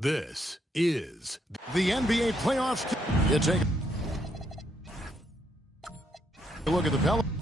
This is the NBA playoffs. You take a look at the Pelicans.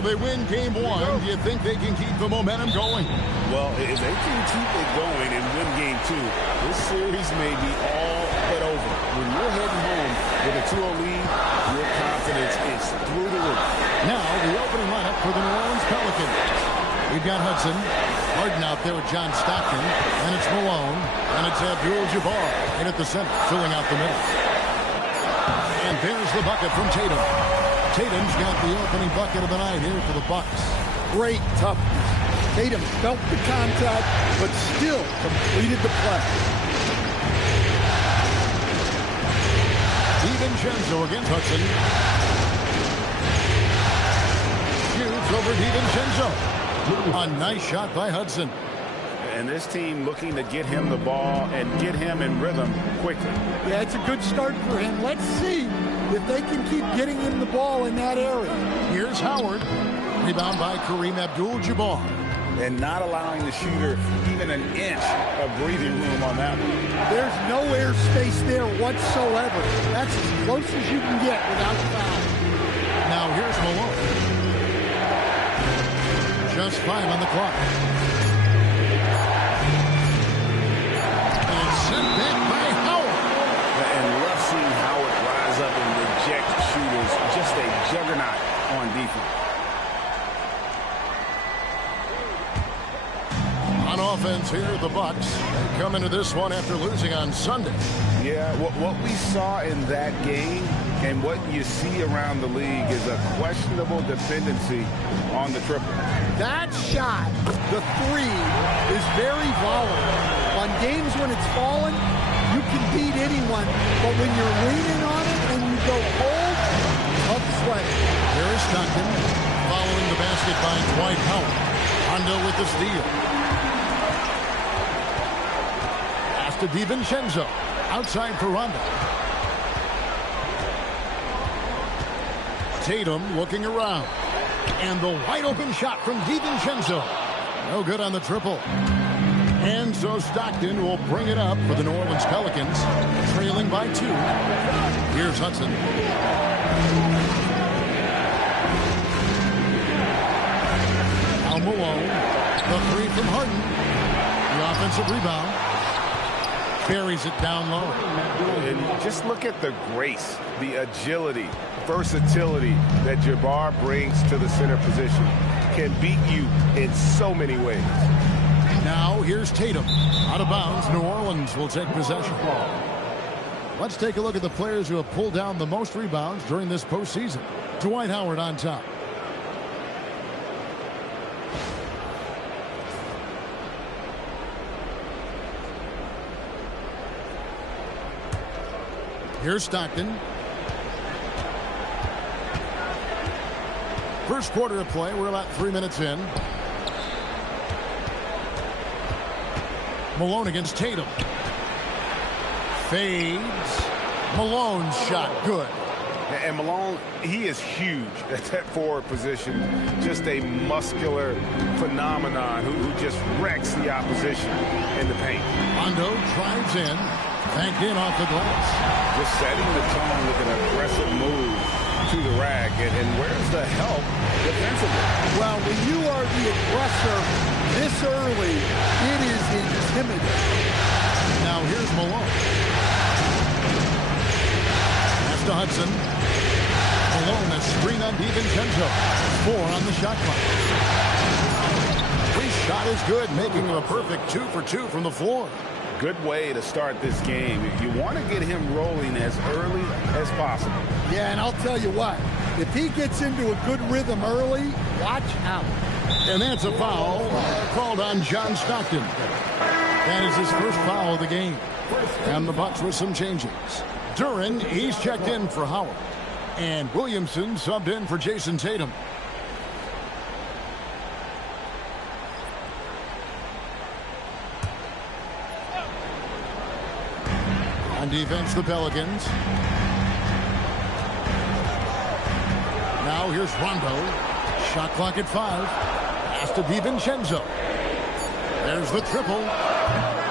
They win game one. Do you think they can keep the momentum going? Well, if they can keep it going and win game two, this series may be all but over. When you're heading home with a 2-0 lead, your confidence is through the roof. Now, the opening lineup for the New Orleans Pelicans. We've got Hudson, Harden out there with John Stockton, and it's Malone, and it's Abdul-Jabbar in at the center, filling out the middle. And there's the bucket from Tatum. Tatum's got the opening bucket of the night here for the Bucks. Great toughness. Tatum felt the contact, but still completed the play. DiVincenzo against Hudson. Shoots over DiVincenzo. A nice shot by Hudson. And this team looking to get him the ball and get him in rhythm quickly. Yeah, it's a good start for him. Let's see if they can keep getting him the ball in that area. Here's Howard. Rebound by Kareem Abdul-Jabbar. And not allowing the shooter even an inch of breathing room on that one. There's no air space there whatsoever. That's as close as you can get without foul. Now here's Malone. Just 5 on the clock. And sent back by Howard. And love seeing Howard rise up and reject shooters. Just a juggernaut on defense. On offense here, the Bucks. They come into this one after losing on Sunday. Yeah, what we saw in that game and what you see around the league is a questionable dependency on the triple. That shot, the three, is very volatile. On games when it's falling, you can beat anyone, but when you're leaning on it and you go cold, tough sledding. There is Stockton following the basket by Dwight Howard. Hondo with the steal. Pass to DiVincenzo. Outside for Rondo. Tatum looking around. And the wide open shot from DiVincenzo. No good on the triple. And so Stockton will bring it up for the New Orleans Pelicans, trailing by 2. Here's Hudson. Now Malone. The three from Harden. The offensive rebound. Buries it down low. And just look at the grace, the agility, versatility that Jabbar brings to the center position. Can beat you in so many ways. Now here's Tatum. Out of bounds. New Orleans will take possession. Let's take a look at the players who have pulled down the most rebounds during this postseason. Dwight Howard on top. Here's Stockton. First quarter of play. We're about 3 minutes in. Malone against Tatum. Fades. Malone's shot good. And Malone, he is huge at that forward position. Just a muscular phenomenon who just wrecks the opposition in the paint. Rondo drives in. Banked in off the glass. Just setting the tone with an aggressive move to the rack. And where's the help defensively? Well, when you are the aggressor this early, it is intimidating. Now here's Malone. Pass to Hudson. Malone, a screen on DiVincenzo. 4 on the shot clock. 3 shot is good, making him a perfect 2 for 2 from the floor. Good way to start this game. You want to get him rolling as early as possible. Yeah, and I'll tell you what, if he gets into a good rhythm early, watch out. And that's a foul called on John Stockton. That is his first foul of the game. And the Bucks with some changes. Duren, he's checked in for Howard. And Williamson subbed in for Jason Tatum. On defense, the Pelicans. Now here's Rondo. Shot clock at 5. Pass to DiVincenzo. There's the triple.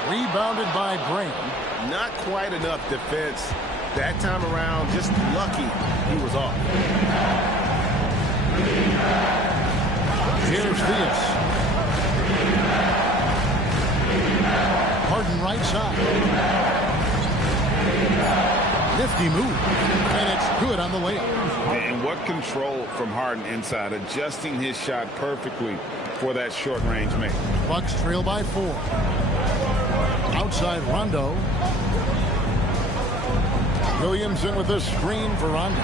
Rebounded by Graham. Not quite enough defense that time around. Just lucky he was off. Here's Theus. Harden right side. Nifty move. And it's good on the layup. And what control from Harden inside, adjusting his shot perfectly for that short range make. Bucks trail by 4. Outside Rondo. Williamson with a screen for Rondo.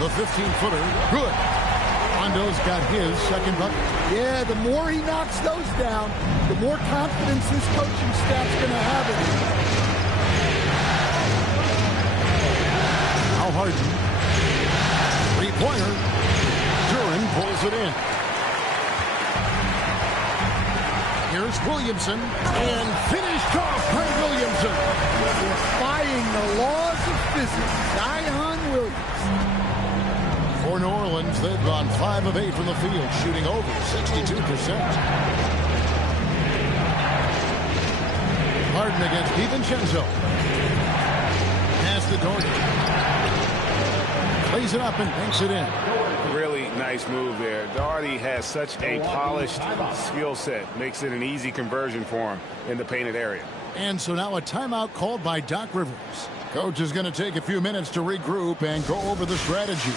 The 15-footer. Good. Rondo's got his second bucket. Yeah, the more he knocks those down, the more confidence this coaching staff's going to have in him. Now Harden. Three-pointer. Duren pulls it in. Here's Williamson. And finished off by Williamson. Defying the laws of physics. Zion Williamson. For New Orleans, they've gone 5 of 8 from the field, shooting over 62%. Harden against DiVincenzo. Pass to Doherty. Plays it up and banks it in. Really nice move there. Doherty has such a polished skill set. Makes it an easy conversion for him in the painted area. And so now a timeout called by Doc Rivers. Coach is going to take a few minutes to regroup and go over the strategy.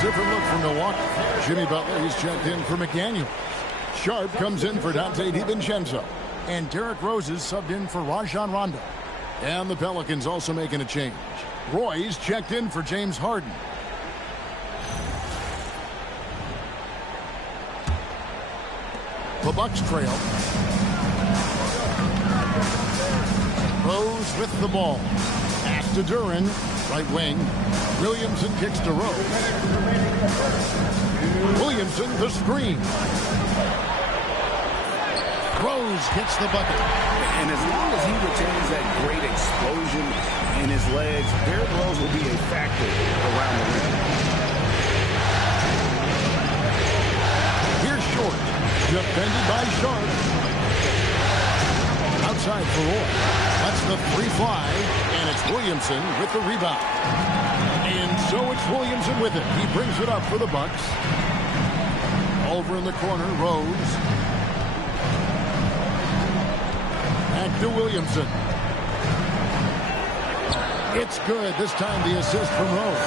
Different look from Milwaukee. Jimmy Butler, he's checked in for McDaniel. Sharp comes in for Dante DiVincenzo. And Derrick Rose is subbed in for Rajon Rondo. And the Pelicans also making a change. Roy's checked in for James Harden. The Bucks trail. Rose with the ball. Pass to Duren. Right wing. Williamson kicks to Rose. Williamson the screen. Rose gets the bucket. And as long as he retains that great explosion in his legs, Derrick Rose will be a factor around the rim. Here's Short. Defended by Sharp. Outside for Roy. That's the free fly. And it's Williamson with the rebound. And so it's Williamson with it. He brings it up for the Bucks. Over in the corner, Rose. Back to Williamson. It's good. This time the assist from Rose.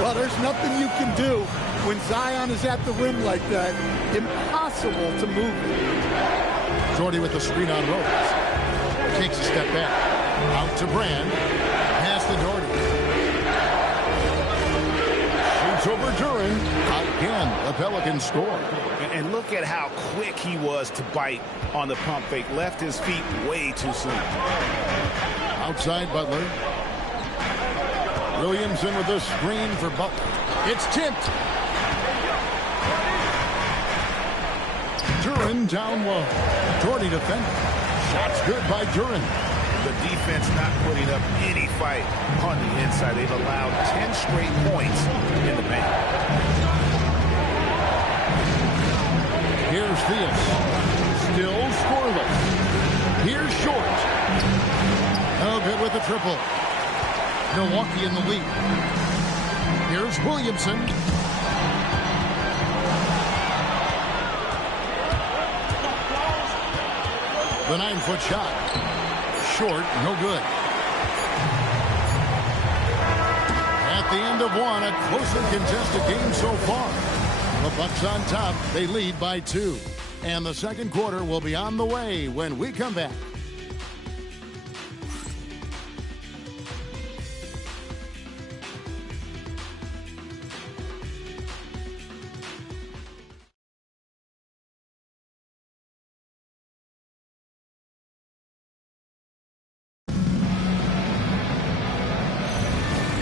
Well, there's nothing you can do when Zion is at the rim like that. Impossible to move it. Jordy with the screen on Rose. Takes a step back. Out to Brand. Pass to Doherty. Again, the Pelicans score. And look at how quick he was to bite on the pump fake. Left his feet way too soon. Outside Butler. Williamson with the screen for Butler. It's tipped. Duren down low. Jordy defending. Shots good by Duren. The defense not putting up any fight on the inside. They've allowed 10 straight points in the paint. Here's Theus. Still scoreless. Here's Short. No good with the triple. Milwaukee in the lead. Here's Williamson. The 9-foot shot. Short, no good. At the end of one, a closely contested game so far. The Bucks on top. They lead by 2. And the second quarter will be on the way when we come back.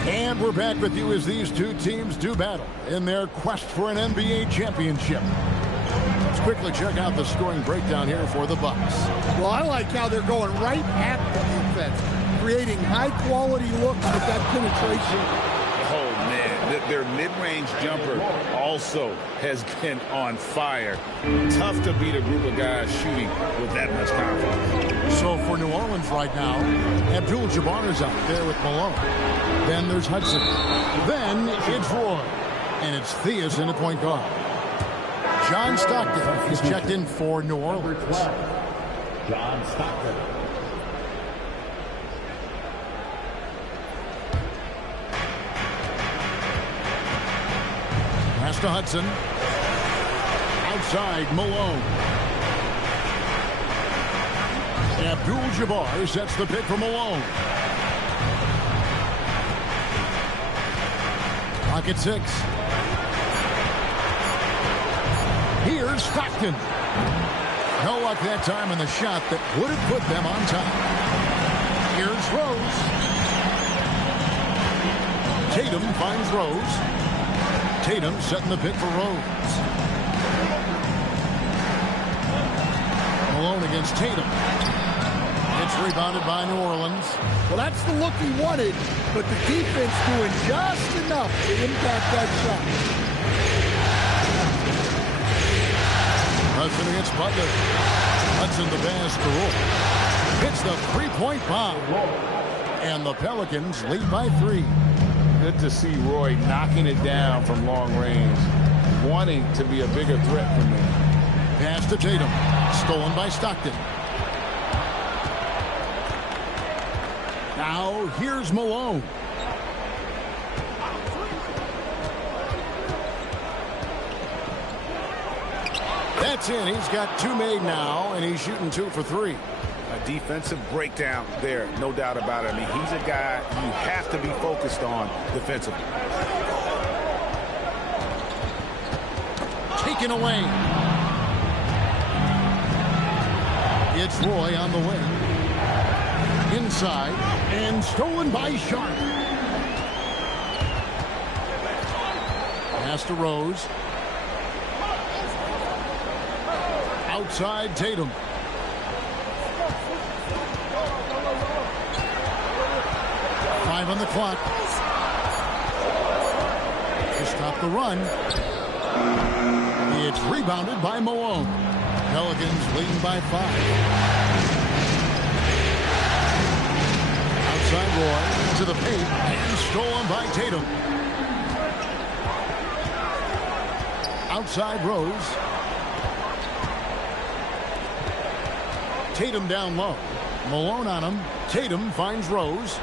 And we're back with you as these two teams do battle in their quest for an NBA championship. Let's quickly check out the scoring breakdown here for the Bucks. Well, I like how they're going right at the defense, creating high-quality looks with that penetration. Oh, man. Their mid-range jumper also has been on fire. Tough to beat a group of guys shooting with that much confidence. So for New Orleans right now, Abdul-Jabbar is out there with Malone. Then there's Hudson. Then it's Roy. And it's Theus in the point guard. John Stockton is checked in for New Orleans. John Stockton. Pass to Hudson. Outside, Malone. Abdul-Jabbar sets the pick for Malone. Pocket 6. Here's Stockton. No luck that time in the shot that would have put them on top. Here's Rose. Tatum finds Rose. Tatum setting the pick for Rose. Malone against Tatum. It's rebounded by New Orleans. Well, that's the look he wanted, but the defense doing just enough to impact that shot. Hudson against Butler. Hudson the pass to Roy. Hits the three-point bomb. And the Pelicans lead by 3. Good to see Roy knocking it down from long range, wanting to be a bigger threat for me. Pass to Tatum. Stolen by Stockton. Now here's Malone. That's in. He's got 2 made now, and he's shooting 2 for 3. A defensive breakdown there, no doubt about it. I mean, he's a guy you have to be focused on defensively. Taken away. It's Roy on the wing. Inside, and stolen by Sharp. Pass to Rose. Outside Tatum. Five on the clock. To stop the run. It's rebounded by Malone. Pelicans leading by 5. Outside Roy to the paint and stolen by Tatum. Outside Rose. Tatum down low. Malone on him. Tatum finds Rose.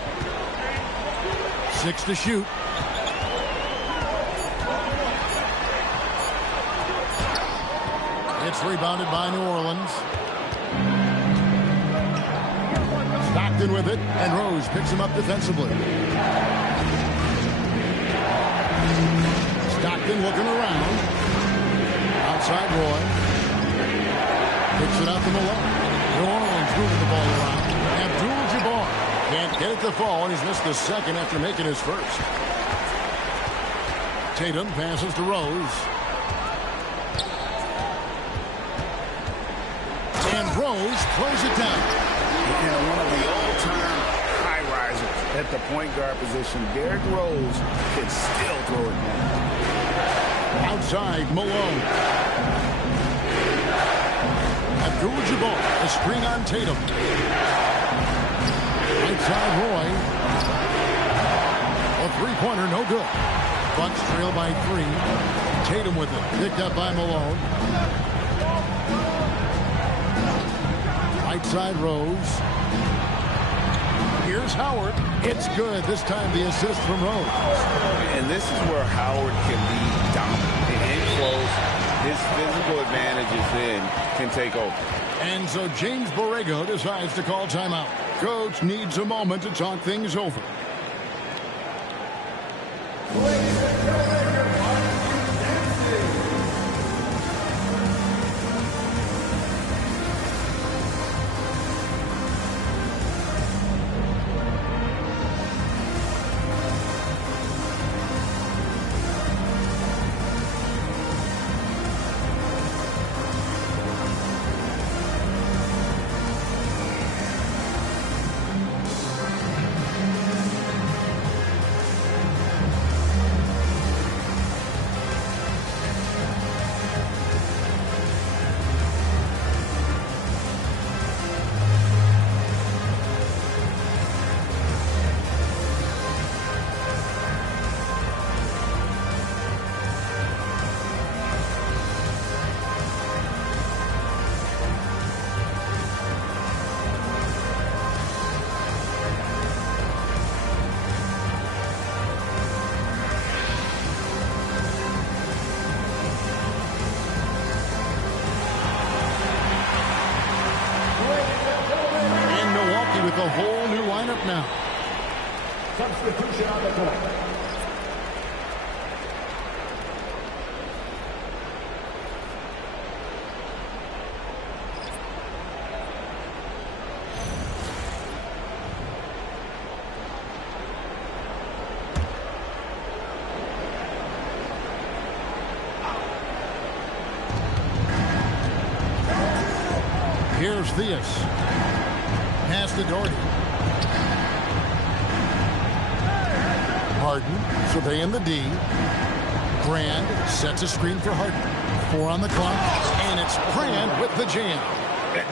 6 to shoot. It's rebounded by New Orleans. Stockton with it, and Rose picks him up defensively. Stockton Stockton looking around. Outside Roy. Picks it out to Malone. New Orleans moving the ball around. Abdul-Jabbar can't get it to fall, and he's missed the second after making his first. Tatum passes to Rose. And Rose throws it down. And one of the all-time high risers at the point guard position, Derrick Rose can still throw it down. Outside, Malone. Abdul-Jabbar, a screen on Tatum. Outside Roy. A three-pointer, no good. Bucks trail by 3. Tatum with it, picked up by Malone. Right side Rose. Here's Howard. It's good. This time the assist from Rose. And this is where Howard can be dominant. In close, his physical advantages then can take over. And so James Borrego decides to call timeout. Coach needs a moment to talk things over. With a whole new lineup now. Substitution on the court. Here's Theus. Pass to Doherty. Harden surveying the D. Grand sets a screen for Harden. 4 on the clock, and it's Grand with the jam.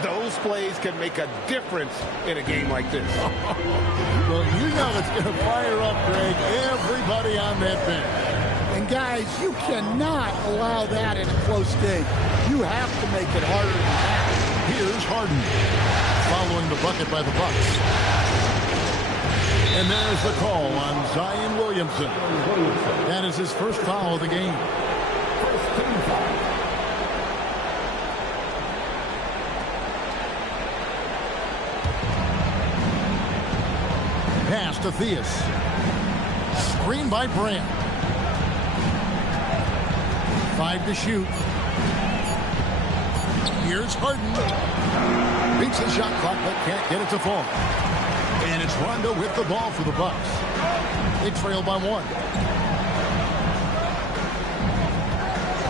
Those plays can make a difference in a game like this. Well, you know it's going to fire up, Greg, everybody on that bench. And guys, you cannot allow that in a close game. You have to make it harder than that. Here's Harden, following the bucket by the Bucks. And there's the call on Zion Williamson. That is his first foul of the game. Pass to Theus. Screen by Brandt. 5 to shoot. Here's Harden. Beats the shot clock, but can't get it to fall. And it's Rondo with the ball for the Bucks. They trail by 1.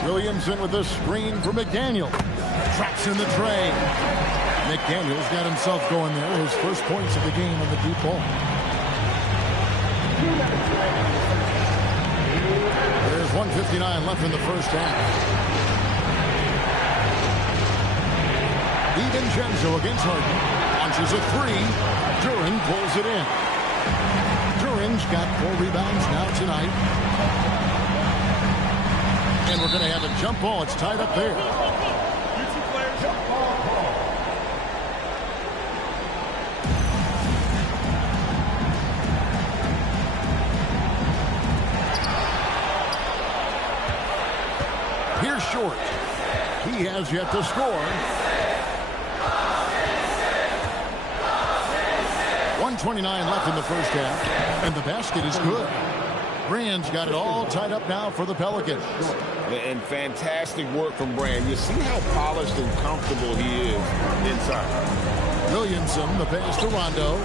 Williamson with the screen for McDaniel. Traps in the tray. McDaniel's got himself going there. His first points of the game on the deep ball. There's 1:59 left in the first half. DiVincenzo against Harden. Launches a 3. Duren pulls it in. Duren's got 4 rebounds now tonight. And we're going to have a jump ball. It's tied up there. Here's Short. He has yet to score. 1:29 left in the first half, and the basket is good. Brand's got it all tied up now for the Pelicans. And fantastic work from Brand. You see how polished and comfortable he is inside. Williamson, the pass to Rondo.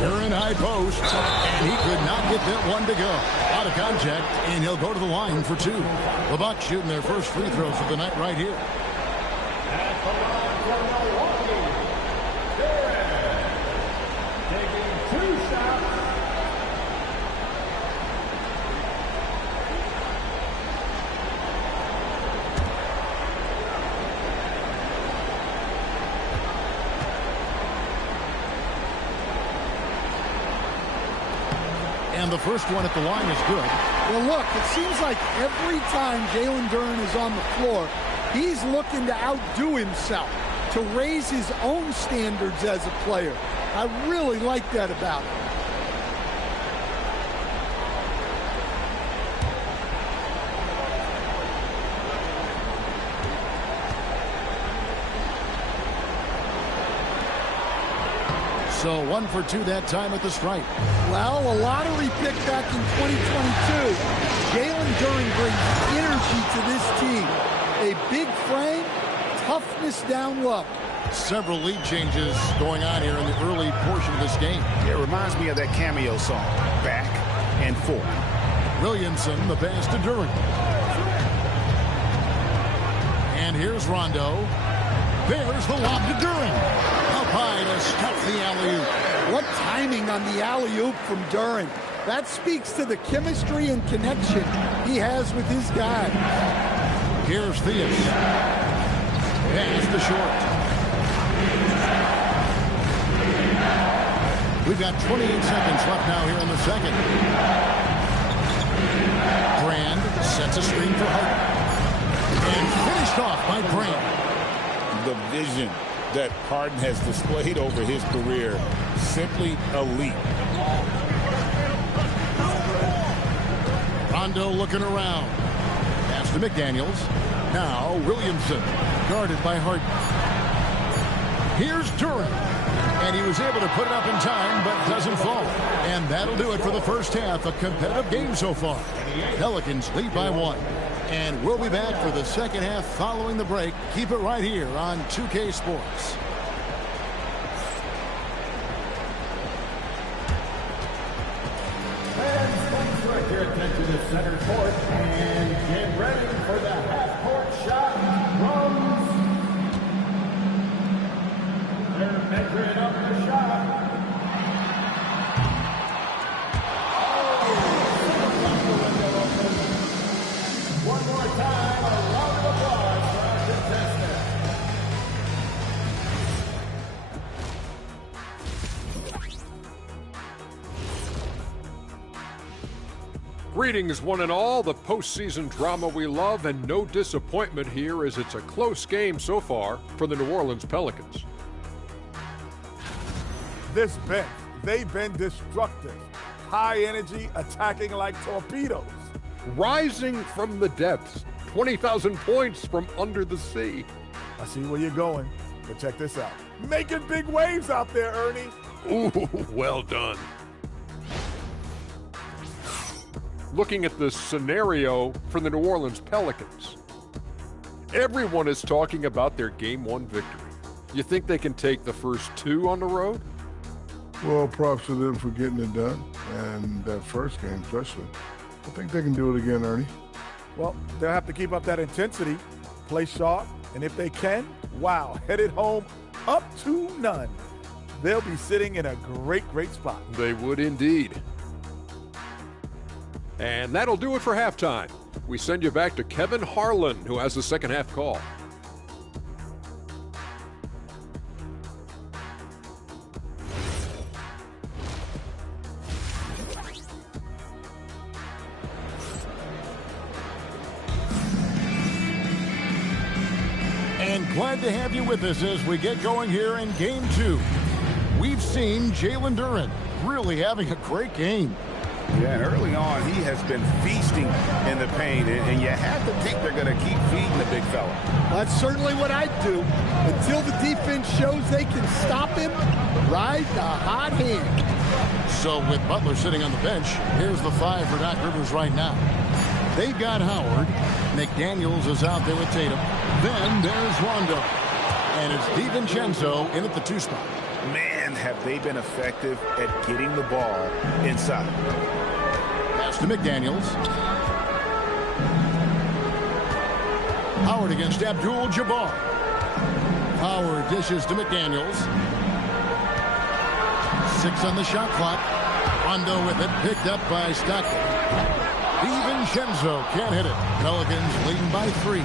They're in high post, and he could not get that one to go. Out of contact, and he'll go to the line for two. The Bucks shooting their first free throws of the night right here. And the first one at the line is good. Well, look, it seems like every time Jalen Duren is on the floor, he's looking to outdo himself, to raise his own standards as a player. I really like that about him. So 1 for 2 that time at the stripe. Well, a lottery pick back in 2022. Jalen Duren brings energy to this team. A big frame, toughness down low. Several lead changes going on here in the early portion of this game. It reminds me of that cameo song, Back and Forth. Williamson, the pass to Duren. And here's Rondo. There's the lob to Duren. Up high to stuff the alley-oop. What timing on the alley-oop from Duren. That speaks to the chemistry and connection he has with his guys. Here's Theus. Pass to Short. We've got 28 seconds left now here in the second. Brand sets a screen for Harden. And finished off by Brand. The vision that Harden has displayed over his career, simply elite. Rondo looking around. Pass to McDaniels. Now Williamson, guarded by Harden. Here's Duren. And he was able to put it up in time, but doesn't fall. And that'll do it for the first half. A competitive game so far. Pelicans lead by 1. And we'll be back for the second half following the break. Keep it right here on 2K Sports. Fans, please direct your attention to center court and get ready for the half-court shot from... They're measuring up the shot. One more time, a round of applause for our contestant. Greetings, one and all. The postseason drama we love, and no disappointment here as it's a close game so far for the New Orleans Pelicans. This bench, they've been destructive. High energy, attacking like torpedoes. Rising from the depths, 20,000 points from under the sea. I see where you're going, but check this out. Making big waves out there, Ernie. Ooh, well done. Looking at the scenario for the New Orleans Pelicans, everyone is talking about their Game 1 victory. You think they can take the first 2 on the road? Well, props to them for getting it done, and that first game especially. I think they can do it again, Ernie. Well, they'll have to keep up that intensity, play sharp, and if they can, wow, headed home up to none. They'll be sitting in a great, great spot. They would indeed. And that'll do it for halftime. We send you back to Kevin Harlan, who has the second half call. And glad to have you with us as we get going here in Game 2. We've seen Jalen Duren really having a great game. Yeah, and early on, he has been feasting in the paint, and you have to think they're going to keep feeding the big fella. That's certainly what I'd do. Until the defense shows they can stop him, ride the hot hand. So with Butler sitting on the bench, here's the 5 for Doc Rivers right now. They've got Howard. McDaniels is out there with Tatum. Then there's Rondo. And it's DiVincenzo in at the 2 spot. Man, have they been effective at getting the ball inside. Pass to McDaniels. Howard against Abdul-Jabbar. Howard dishes to McDaniels. 6 on the shot clock. Rondo with it, picked up by Stockton. DiVincenzo can't hit it. Pelicans leading by 3.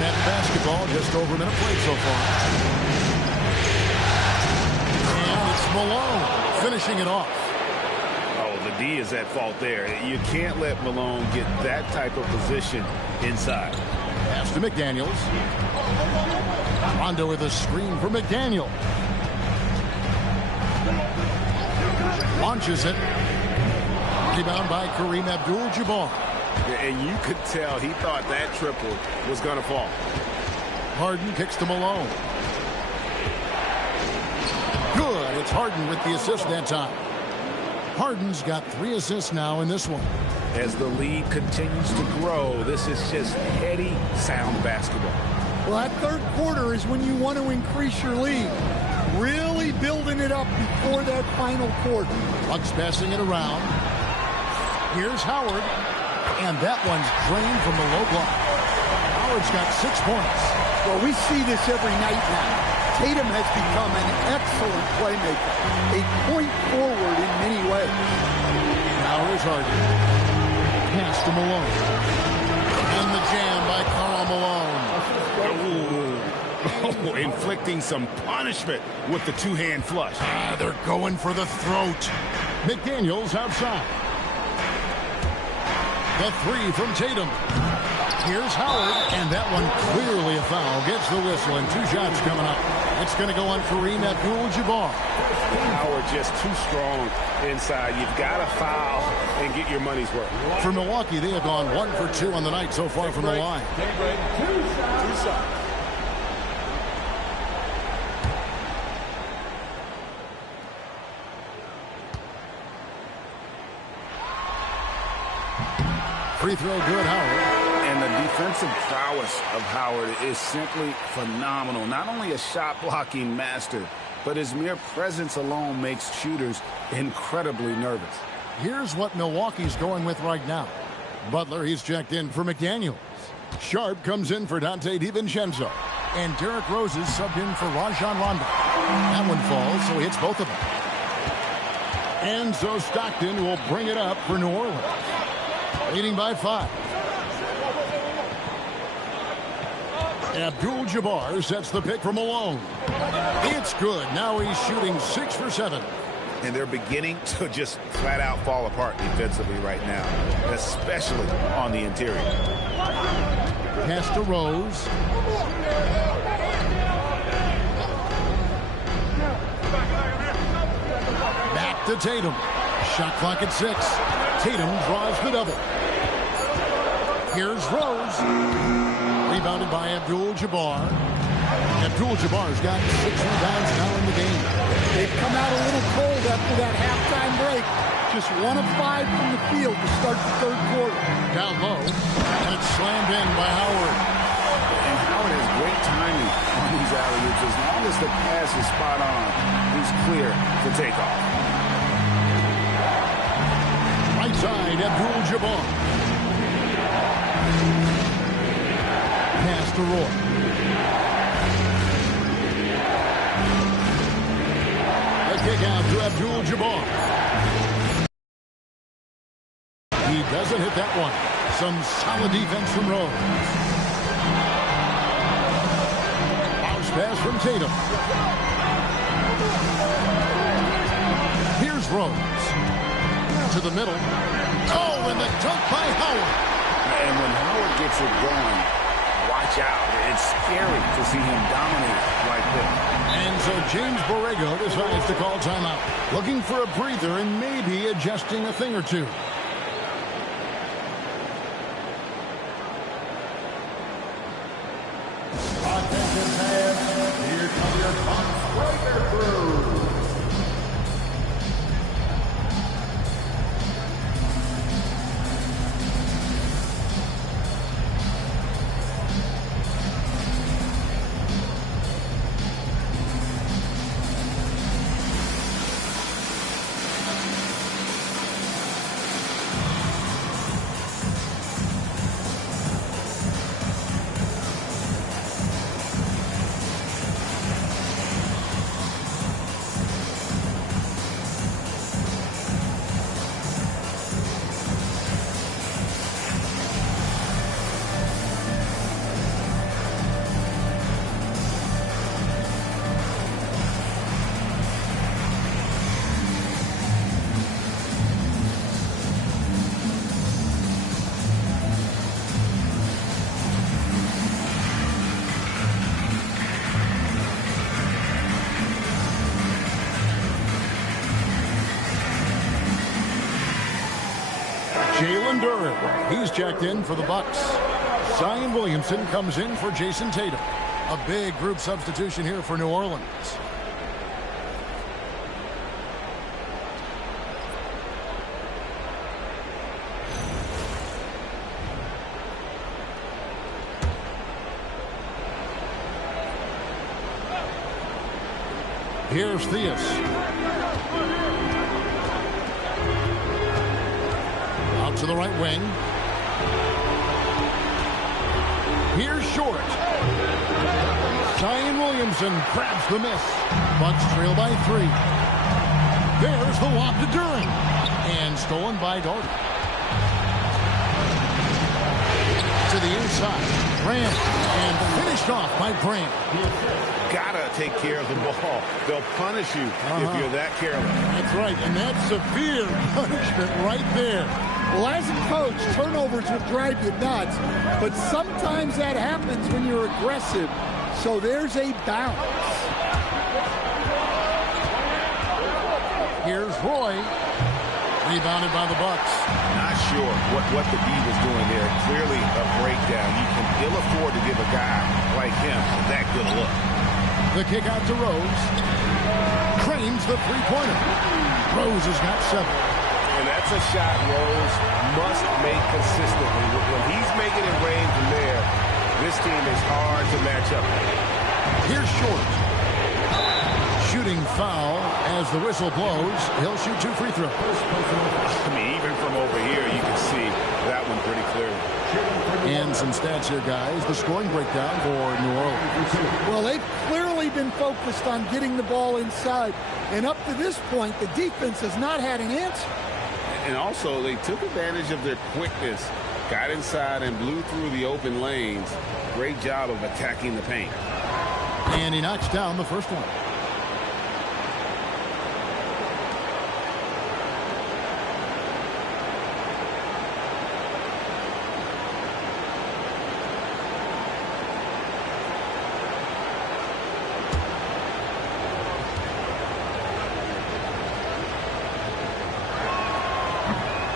Net basketball, just over a minute played so far. And it's Malone finishing it off. Oh, the D is at fault there. You can't let Malone get that type of position inside. Pass to McDaniels. Rondo with a screen for McDaniel. Launches it. Rebound by Kareem Abdul-Jabbar. And you could tell he thought that triple was going to fall. Harden kicks to Malone. Good. It's Harden with the assist that time. Harden's got 3 assists now in this one. As the lead continues to grow, this is just heady, sound basketball. Well, that third quarter is when you want to increase your lead. Really building it up before that final quarter. Bucks passing it around. Here's Howard. And that one's drained from the low block. Howard's got 6 points. Well, we see this every night now. Tatum has become an excellent playmaker. A point forward in many ways. Now here's Harden. Pass to Malone. And the jam by Karl Malone. Oh, inflicting some punishment with the 2-hand flush. They're going for the throat. McDaniels outside. The 3 from Tatum. Here's Howard, and that one clearly a foul. Gets the whistle, and 2 shots coming up. It's going to go on Kareem Abdul-Jabbar. Howard just too strong inside. You've got to foul and get your money's worth. For Milwaukee, they have gone 1 for 2 on the night so far from the line. 2 shots. Free throw good, Howard. And the defensive prowess of Howard is simply phenomenal. Not only a shot-blocking master, but his mere presence alone makes shooters incredibly nervous. Here's what Milwaukee's going with right now. Butler, he's checked in for McDaniels. Sharp comes in for Dante DiVincenzo. And Derrick Rose is subbed in for Rajon Rondo. That one falls, so he hits both of them. And so Stockton will bring it up for New Orleans. Leading by 5. Abdul-Jabbar sets the pick for Malone. It's good. Now he's shooting 6 for 7. And they're beginning to just flat out fall apart defensively right now, especially on the interior. Pass to Rose. Back to Tatum. Shot clock at 6. Tatum draws the double. Here's Rose. Rebounded by Abdul-Jabbar. Abdul-Jabbar's got 6 rebounds now in the game. They've come out a little cold after that halftime break. Just 1 of 5 from the field to start the third quarter. Down low, and it's slammed in by Howard. And Howard has great timing on these alley-oops. As long as the pass is spot on, he's clear for takeoff. Right side, Abdul-Jabbar. Pass to Roy. The kick out to Abdul-Jabbar. He doesn't hit that one. Some solid defense from Rose. Bounce pass from Tatum. Here's Rose. To the middle. Oh, and the dunk by Howard. And when Howard gets it going, watch out. It's scary to see him dominate like this. And so James Borrego decides to call timeout. Looking for a breather and maybe adjusting a thing or two. Offensive pass. Here of your Bucks Striker crew. Jalen Duren, he's checked in for the Bucks. Zion Williamson comes in for Jason Tatum. A big group substitution here for New Orleans. Here's Theus. Out to the right wing. Here's Short. Zion Williamson grabs the miss. Bucks trail by 3. There's the lob to Duren. And stolen by Doherty. To the inside. Grant. And finished off by Grant. Gotta take care of the ball. They'll punish you if you're that careless. That's right, and that's severe punishment right there. Well, as a coach, turnovers will drive you nuts, but sometimes that happens when you're aggressive. So there's a bounce. Here's Roy. Rebounded by the Bucks. Not sure what the D was doing there. Clearly a breakdown. You can ill afford to give a guy like him that good a look. The kick out to Rose. Cranes the three-pointer. Rose has got 7. And that's a shot Rose must make consistently. When he's making it rain from there, this team is hard to match up. Here's Short. Shooting foul as the whistle blows. He'll shoot 2 free throws. I mean, even from over here, you can see that one pretty clearly. And some stats here, guys. The scoring breakdown for New Orleans. Well, they've clearly been focused on getting the ball inside. And up to this point, the defense has not had an answer. And also, they took advantage of their quickness, got inside and blew through the open lanes. Great job of attacking the paint. And he knocks down the first one.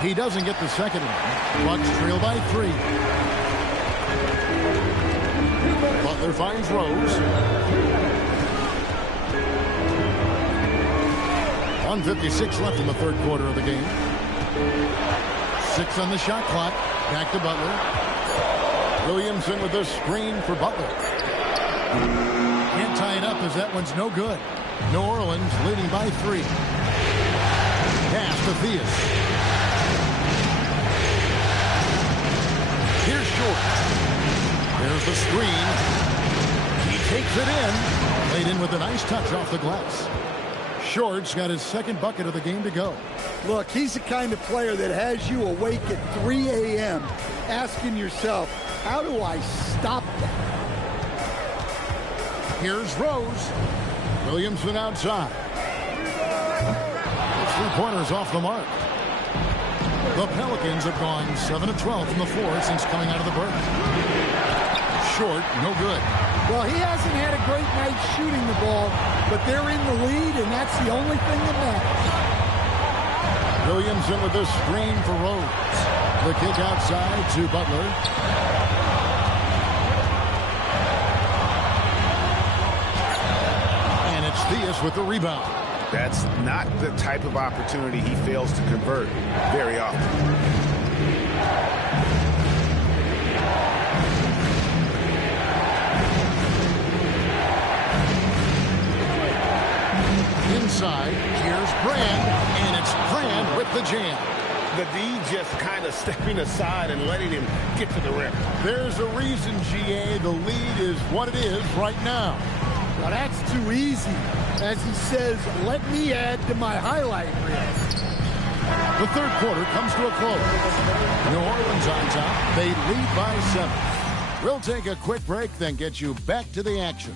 He doesn't get the second one. Bucks trail by 3. Butler finds Rose. 1:56 left in the third quarter of the game. 6 on the shot clock. Back to Butler. Williamson with a screen for Butler. Can't tie it up as that one's no good. New Orleans leading by 3. Pass to Theus. Here's Short. There's the screen. He takes it in. Laid in with a nice touch off the glass. Short's got his second bucket of the game to go. Look, he's the kind of player that has you awake at 3 a.m. asking yourself, how do I stop that? Here's Rose. Williamson outside. Three-pointers off the mark. The Pelicans have gone 7 of 12 from the floor since coming out of the break. Short, no good. Well, he hasn't had a great night shooting the ball, but they're in the lead, and that's the only thing that matters. Williamson with this screen for Rose. The kick outside to Butler. with the rebound. That's not the type of opportunity he fails to convert very often. Inside, here's Brand, and it's Brand with the jam. The D just kind of stepping aside and letting him get to the rim. There's a reason, GA, the lead is what it is right now. Well, that's too easy. As he says, let me add to my highlight reel. The third quarter comes to a close. New Orleans on top. They lead by 7. We'll take a quick break, then get you back to the action.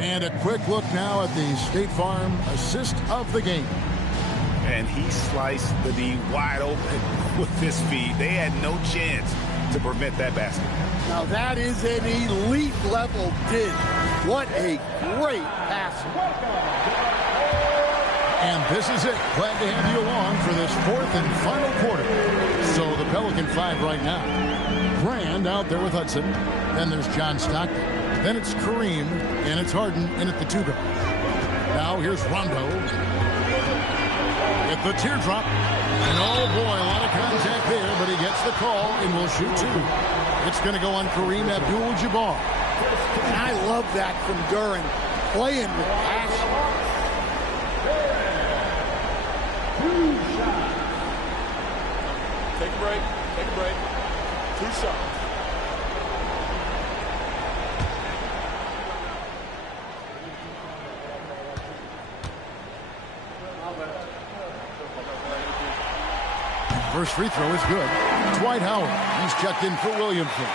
And a quick look now at the State Farm assist of the game. And he sliced the D wide open with this feed. They had no chance to prevent that basket. Now that is an elite level dig. What a great pass. And this is it. Glad to have you along for this fourth and final quarter. So the Pelican 5 right now. Brand out there with Hudson. Then there's John Stockton. Then it's Kareem, and it's Harden in at the 2-guard. Now here's Rondo. At the teardrop. And oh boy, a lot of contact there, but he gets the call and will shoot 2. It's going to go on Kareem Abdul-Jabbar. And I love that from Duran, playing with passion. Take a break. Take a break. 2 shots. First free throw is good. Dwight Howard. He's checked in for Williamson.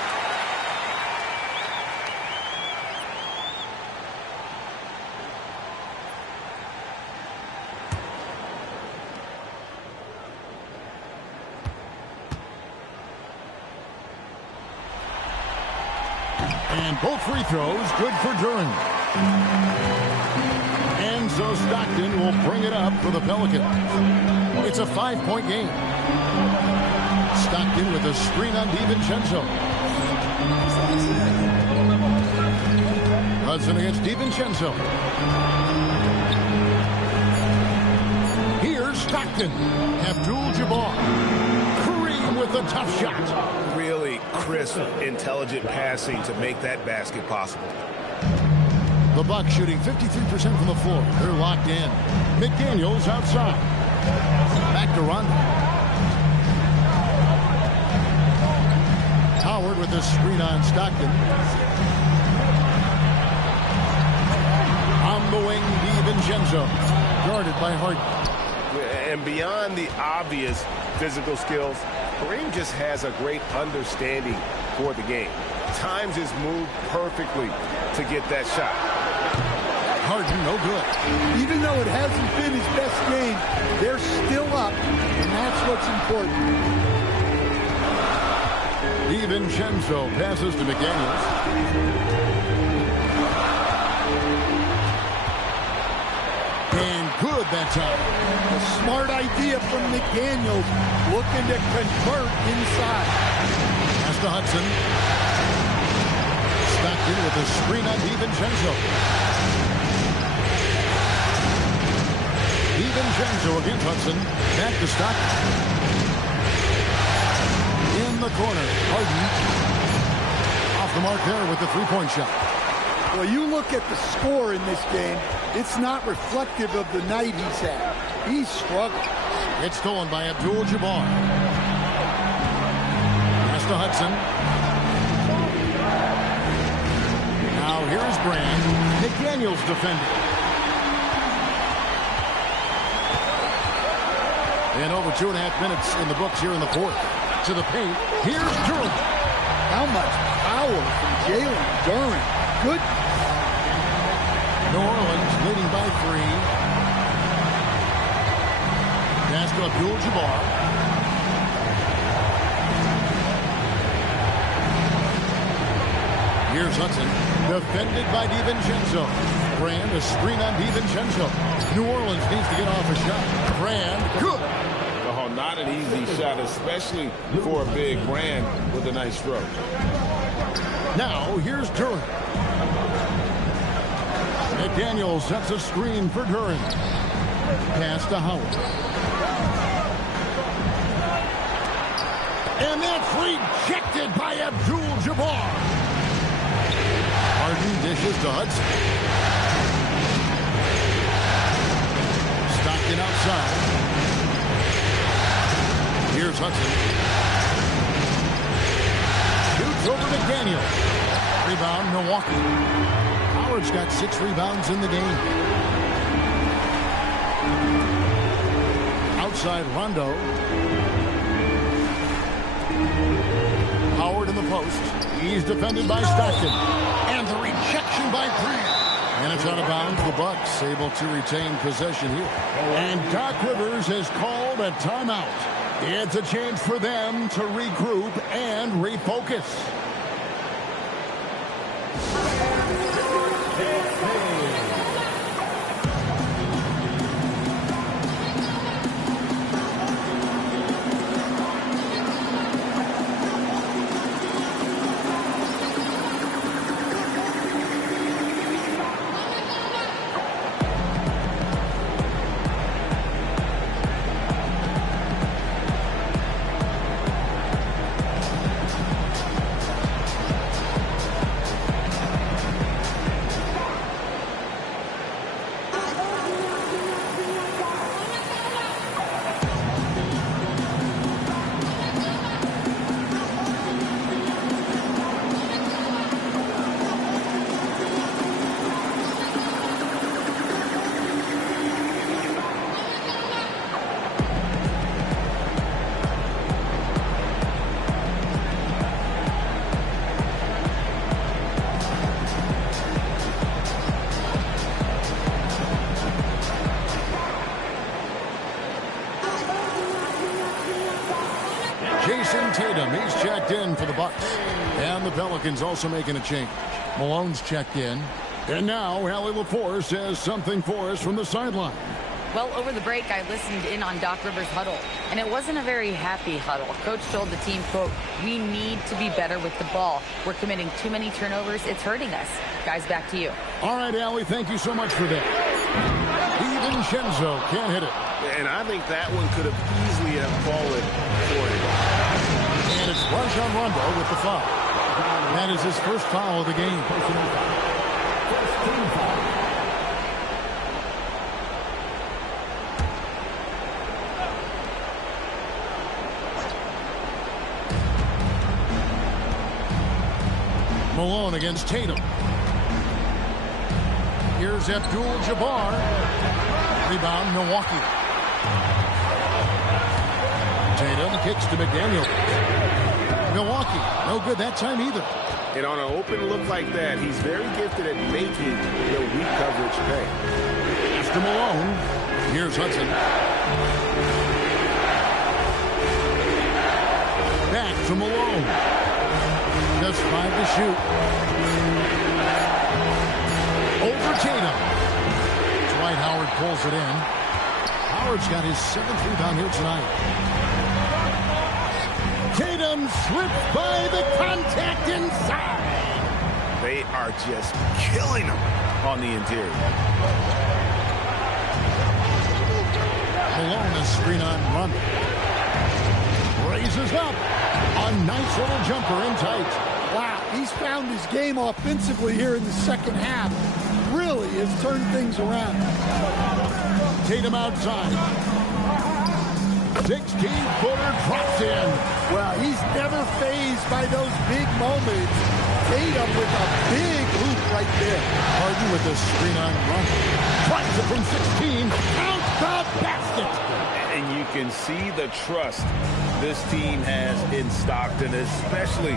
And both free throws good for Duran. And so Stockton will bring it up for the Pelicans. It's a 5-point game. Stockton with a screen on DiVincenzo. Hudson against DiVincenzo. Here's Stockton. Abdul-Jabbar. Kareem with a tough shot. Really crisp, intelligent passing to make that basket possible. The Bucks shooting 53% from the floor. They're locked in. McDaniels outside. Back to Rondo. Howard with a screen on Stockton. On the wing, DiVincenzo. Guarded by Harden. And beyond the obvious physical skills, Kareem just has a great understanding for the game. Times his move perfectly to get that shot. Harden, no good. Even though it hasn't been his best game, they're still up, and that's what's important. DiVincenzo passes to McDaniels. And good that time. A smart idea from McDaniels, looking to convert inside. Pass to Hudson. Stockton with a screen on DiVincenzo. DiVincenzo against Hudson. Back to Stockton. In the corner, Harden. Off the mark there with the three-point shot. Well, you look at the score in this game, it's not reflective of the night he's had. He's struggled. It's stolen by Abdul-Jabbar. Pass to Hudson. Now here's Brand. McDaniels defending. And over 2.5 minutes in the books here in the fourth. To the paint. Here's Duran. How much power from Jalen Duran. Good. New Orleans leading by 3. Pass to Abdul-Jabbar. Here's Hudson. Defended by DiVincenzo. Brand, a screen on DiVincenzo. New Orleans needs to get off a shot. Brand, good. Oh, not an easy shot, especially for a big Brand with a nice stroke. Now, here's Duran. McDaniel sets a screen for Duran. Pass to Howard. And that's rejected by Abdul-Jabbar. Harden dishes to Hudson. Stockton outside. Here's Hudson. Shoots over McDaniel. Rebound, Milwaukee. Howard's got 6 rebounds in the game. Outside Rondo. Howard in the post. He's defended by Stockton. And the rejection by Green. And it's out of bounds. The Bucks able to retain possession here. And Doc Rivers has called a timeout. It's a chance for them to regroup and refocus. He's checked in for the Bucks. And the Pelicans also making a change. Malone's checked in. And now Allie LaForce says something for us from the sideline. Well, over the break, I listened in on Doc Rivers' huddle, and it wasn't a very happy huddle. Coach told the team, quote, "We need to be better with the ball. We're committing too many turnovers. It's hurting us." Guys, back to you. All right, Allie, thank you so much for that. DiVincenzo can't hit it. And I think that one could have easily have fallen for him. And it's Rajon Rondo with the foul. That is his first foul of the game. Malone against Tatum. Here's Abdul-Jabbar. Rebound, Milwaukee. Tatum kicks to McDaniel. Milwaukee, no good that time either. And on an open look like that, he's very gifted at making the weak coverage pay. Pass to Malone. Here's Hudson. Back to Malone. Just 5 to shoot. Over Tatum. Dwight Howard pulls it in. Howard's got his 7th rebound here tonight. Tatum slipped by the contact inside. They are just killing him on the interior. Malone, a screen on run. Raises up. A nice little jumper in tight. Wow, he's found his game offensively here in the second half. Really has turned things around. Tatum outside. 16-footer drops in. Well, he's never fazed by those big moments. Tatum with a big hoop right there. Harden with a screen on run. Tries it from 16. Count the basket. And you can see the trust this team has in Stockton, especially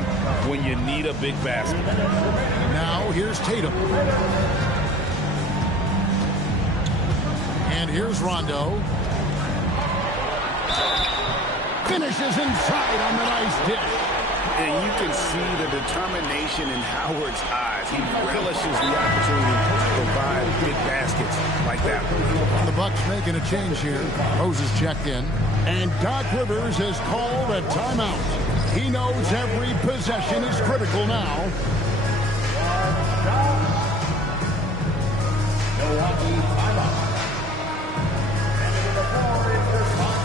when you need a big basket. Now here's Tatum. And here's Rondo. Finishes inside on the nice dish. And you can see the determination in Howard's eyes. He relishes the opportunity to provide big baskets like that one. The Bucks making a change here. Rose is checked in. And Doc Rivers has called a timeout. He knows every possession is critical now. Milwaukee timeout. And into the floor is your coach.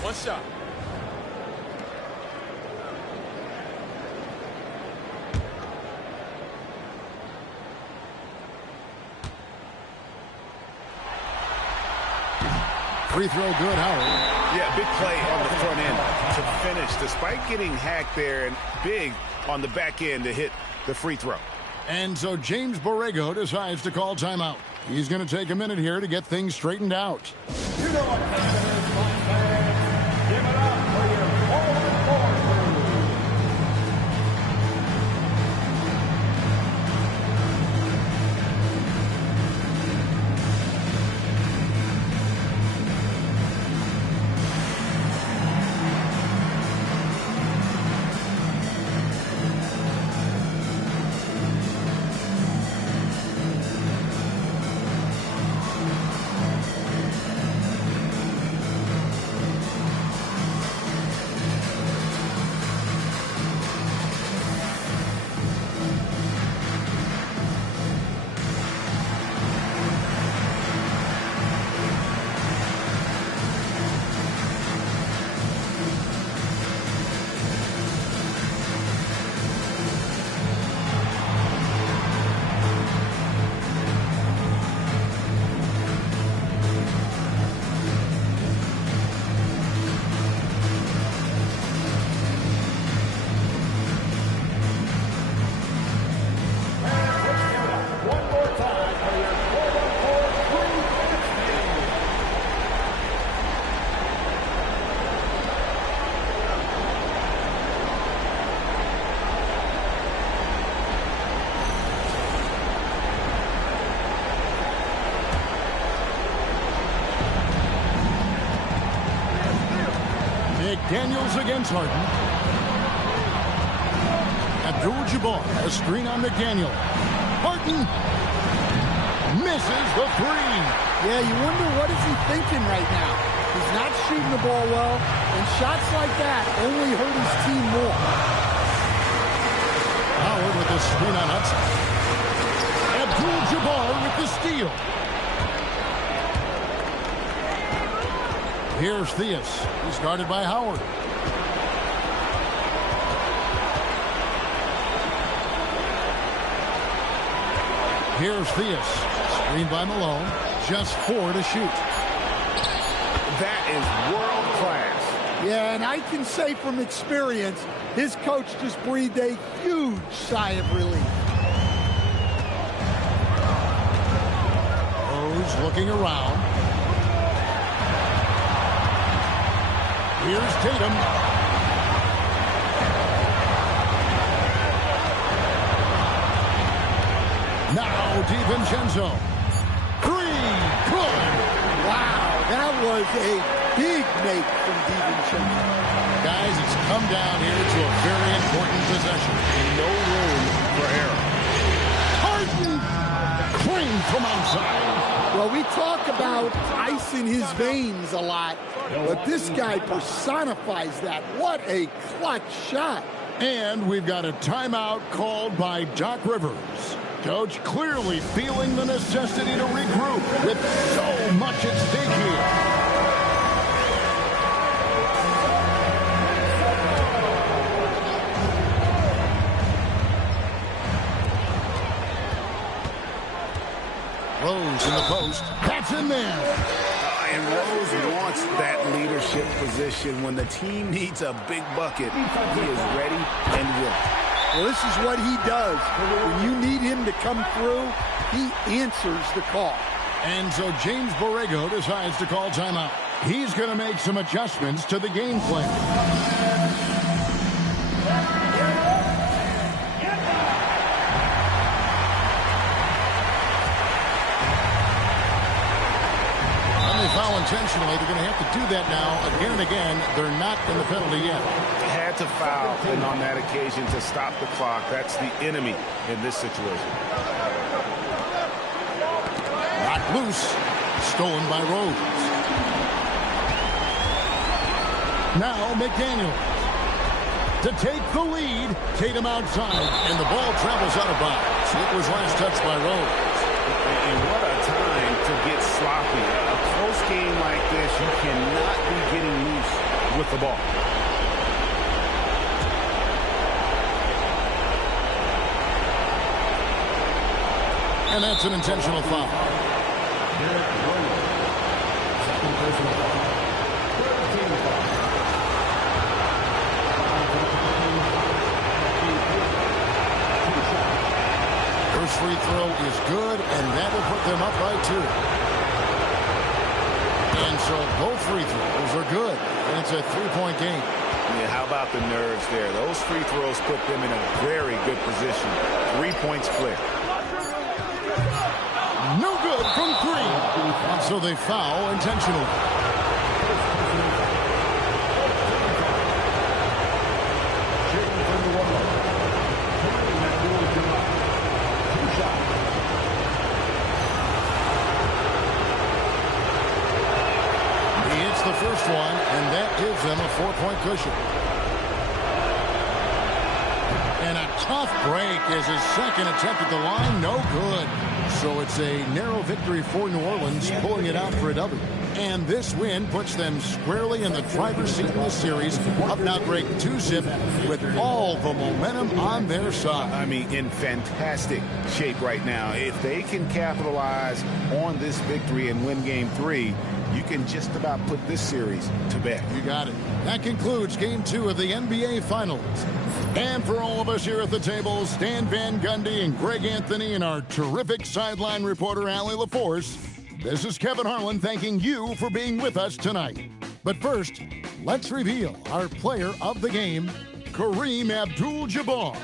One shot. Free throw good, Howard. Yeah, big play on the front end to finish, despite getting hacked there, and big on the back end to hit the free throw. And so James Borrego decides to call timeout. He's going to take a minute here to get things straightened out. You know what time it is, my fans. Give it up for your forward crew. Daniels against Harden. Abdul-Jabbar, a screen on McDaniel. Harden misses the three. Yeah, you wonder what is he thinking right now. He's not shooting the ball well, and shots like that only hurt his team more. Howard with the screen on Hudson. Abdul-Jabbar with the steal. Here's Theus. He's guarded by Howard. Here's Theus. Screened by Malone. Just 4 to shoot. That is world class. Yeah, and I can say from experience, his coach just breathed a huge sigh of relief. Rose looking around. Here's Tatum. Now DiVincenzo. Three. Good. Wow, that was a big make from DiVincenzo. Guys, it's come down here to a very important possession. No room for error. Harden string from outside. Well, we talk about ice in his veins a lot, but this guy personifies that. What a clutch shot. And we've got a timeout called by Doc Rivers. Coach clearly feeling the necessity to regroup with so much at stake here. Rose in the post. That's in there. And Rose wants that leadership position. When the team needs a big bucket, he is ready and willing. Well, this is what he does. When you need him to come through, he answers the call. And so James Borrego decides to call timeout. He's going to make some adjustments to the game plan. Foul intentionally. They're going to have to do that now again and again. They're not in the penalty yet. Had to foul, and on that occasion to stop the clock. That's the enemy in this situation. Knocked loose. Stolen by Rose. Now McDaniel to take the lead. Tatum outside, and the ball travels out of bounds. It was last touched by Rose. And what a time to get sloppy. A close game like this, you cannot be getting loose with the ball. And that's an intentional foul. First free throw is good, and that will put them up by 2. And so both free throws are good. And it's a 3-point game. Yeah, how about the nerves there? Those free throws put them in a very good position. 3 points clear. No good from 3. So they foul intentionally. The first one, and that gives them a 4-point cushion. And a tough break is his second attempt at the line. No good. So it's a narrow victory for New Orleans, pulling it out for a W. And this win puts them squarely in the driver's seat in the series. Up now break 2-zip with all the momentum on their side. I mean, in fantastic shape right now. If they can capitalize on this victory and win game 3, you can just about put this series to bed. You got it. That concludes Game 2 of the NBA Finals. And for all of us here at the table, Stan Van Gundy and Greg Anthony and our terrific sideline reporter, Allie LaForce, this is Kevin Harlan thanking you for being with us tonight. But first, let's reveal our player of the game, Kareem Abdul-Jabbar.